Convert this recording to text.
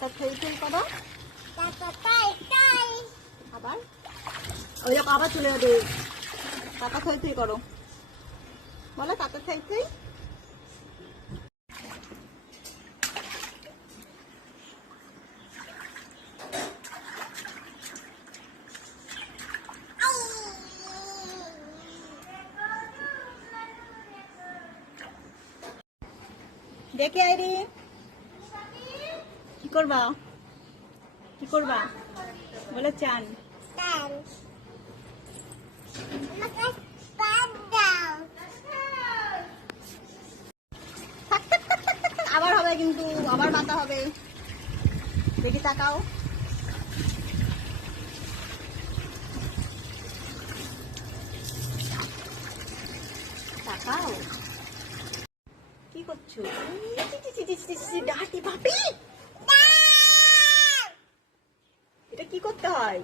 তাতা থই থই করো, আবার ওই রকম আবার চলে যাবে। তাতা থই থই করো, বলো তাতা থই থই। দেখে আইরি কি করবা, কি করবা বলে চান। আবার হবে কিন্তু, আবার বাতা হবে। দেখি তাকাও, তাকাও কি করছো? ডাটি ভাবি, এটা কি করতে হয়?